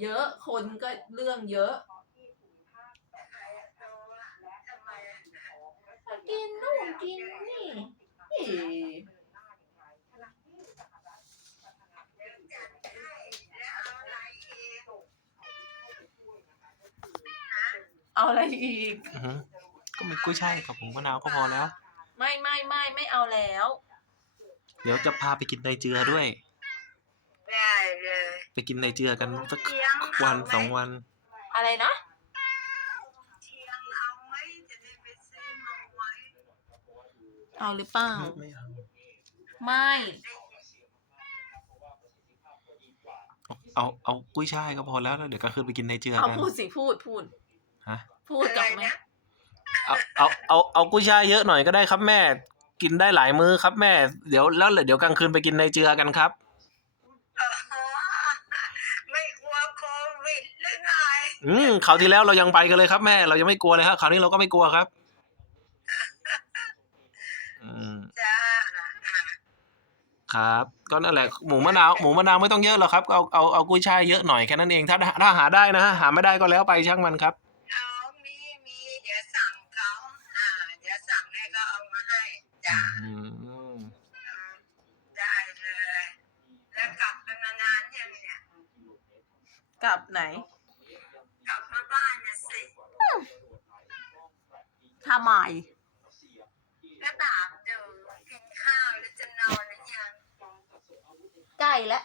เยอะ คนก็เรื่องเยอะ กินนู่นกินนี่ เอาอะไรอีก ก็มีกุ้ยช่ายกับผมมะนาวก็พอแล้ว ไม่ไม่ไม่ไม่เอาแล้ว เดี๋ยวจะพาไปกินไตเจือด้วยไปกินในเจือกันสักวันสองวัน อะไรนะเอาหรือเปล่าไม่เอาเอากุ้ยช่ายก็พอแล้วแล้ว เดี๋ยวก็ขึ้นไปกินในเจือกันเอาพูดสิพูดพูดฮะพูดกับแม่เอาเอาเอากุ้ยช่ายเยอะหน่อยก็ได้ครับแม่ กินได้หลายมื้อครับแม่เดี๋ยวแล้วเดี๋ยวกลางคืนไปกินในเจือกันครับอืมคราวที่แล้วเรายังไปกันเลยครับแม่เรายังไม่กลัวเลยครับคราวนี้เราก็ไม่กลัวครับครับ ก็นั่นแหละหมูมะนาว หมูมะนาวไม่ต้องเยอะหรอกครับเอาเอาเอากุ้ยช่ายเยอะหน่อยแค่นั้นเอง ถ้า ถ้าหาได้นะฮะหาไม่ได้ก็แล้วไปช่างมันครับกับไหนทำไมก็ตามเดิมกินข้าวแล้วจะนอนหรือยังใกล้แล้ว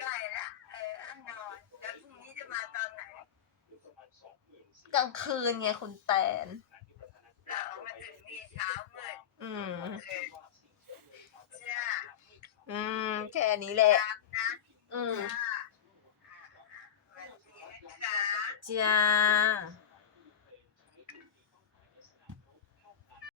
ใกล้แล้วเออนอน แล้วพรุ่งนี้จะมาตอนไหนกลางคืนไงคุณแตน แล้มาถึงนี่เช้าเมือืมอืม แค่นี้แหละ อืม加。Yeah.